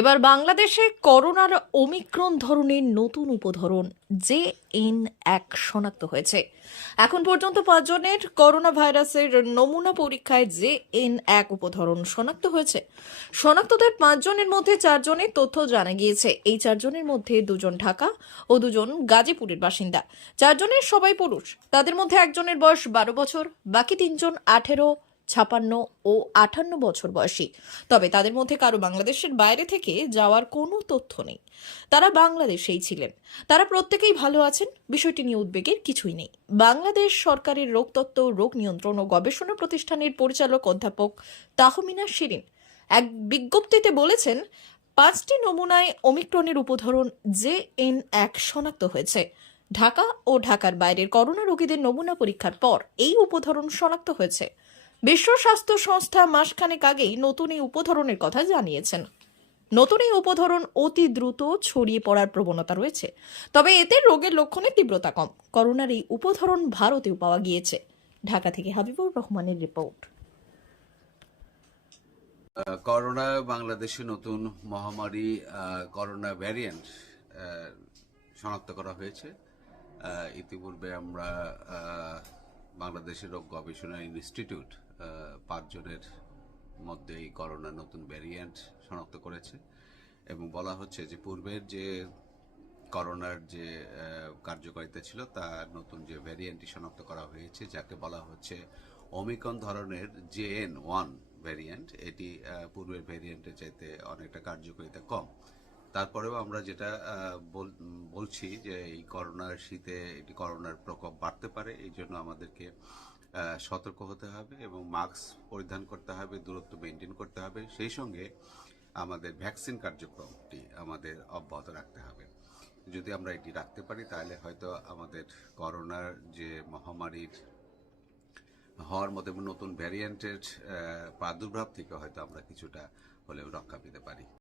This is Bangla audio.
এবার বাংলাদেশে করোনার ওমিক্রন ধরনের নতুন উপধরন জে এন এক শনাক্ত হয়েছে। এখন পর্যন্ত পাঁচজনের করোনা ভাইরাসের নমুনা পরীক্ষায় জে এন এক উপধরন শনাক্ত হয়েছে। শনাক্তদের পাঁচজনের মধ্যে চারজনের তথ্য জানা গিয়েছে। এই চারজনের মধ্যে দুজন ঢাকা ও দুজন গাজীপুরের বাসিন্দা। চারজনের সবাই পুরুষ। তাদের মধ্যে একজনের বয়স বারো বছর, বাকি তিনজন আঠেরো ছাপান্ন ও আটান্ন বছর বয়সী। তবে তাদের মধ্যে কারও বাংলাদেশের বাইরে থেকে যাওয়ার কোনো তথ্য নেই। তারা বাংলাদেশেই ছিলেন। তারা প্রত্যেকেই ভালো আছেন, বিষয়টি নিয়ে উদ্বেগের কিছুই নেই। বাংলাদেশ সরকারের রোগতত্ত্ব রোগ নিয়ন্ত্রণ ও গবেষণা প্রতিষ্ঠানের পরিচালক অধ্যাপক তাহমিনা শিরিন এক বিজ্ঞপ্তিতে বলেছেন, পাঁচটি নমুনায় ওমিক্রনের উপধরন জে এন এক শনাক্ত হয়েছে। ঢাকা ও ঢাকার বাইরের করোনা রোগীদের নমুনা পরীক্ষার পর এই উপধরন শনাক্ত হয়েছে। বিশ্ব স্বাস্থ্য সংস্থা মাসখানেক আগেই নতুন এই উপধরনের কথা জানিয়েছেন। নতুন এই উপধরন অতি দ্রুত ছড়িয়ে পড়ার প্রবণতা রয়েছে। তবে এতে রোগের লক্ষণের তীব্রতা কম। করোনার এই উপধরন ভারতেও পাওয়া গিয়েছে। ঢাকা থেকে হাবিবুর রহমানের রিপোর্ট। করোনা বাংলাদেশে নতুন মহামারী করোনা ভ্যারিয়েন্ট শনাক্ত করা হয়েছে। ইতিপূর্বে আমরা বাংলাদেশের রোগ গবেষণা ইনস্টিটিউট পাঁচজনের মধ্যে এই করোনা নতুন ভ্যারিয়েন্ট শনাক্ত করেছে এবং বলা হচ্ছে যে পূর্বের যে করোনার যে কার্যকারিতা ছিল তার নতুন যে ভ্যারিয়েন্টটি শনাক্ত করা হয়েছে, যাকে বলা হচ্ছে ওমিকন ধরনের জে এন ওয়ান ভ্যারিয়েন্ট, এটি পূর্বের ভ্যারিয়েন্টের চাইতে অনেকটা কার্যকারিতা কম। তারপরেও আমরা যেটা বল- বলছি যে এই করোনার শীতে এটি করোনার প্রকোপ বাড়তে পারে, এই জন্য আমাদেরকে সতর্ক হতে হবে এবং মাস্ক পরিধান করতে হবে, দূরত্ব মেনটেন করতে হবে। সেই সঙ্গে আমাদের ভ্যাকসিন কার্যক্রমটি আমাদের অব্যাহত রাখতে হবে। যদি আমরা এটি রাখতে পারি, তাহলে হয়তো আমাদের করোনার যে মহামারীর হওয়ার মতো এবং নতুন ভ্যারিয়েন্টের প্রাদুর্ভাব থেকে হয়তো আমরা কিছুটা হলেও রক্ষা পেতে পারি।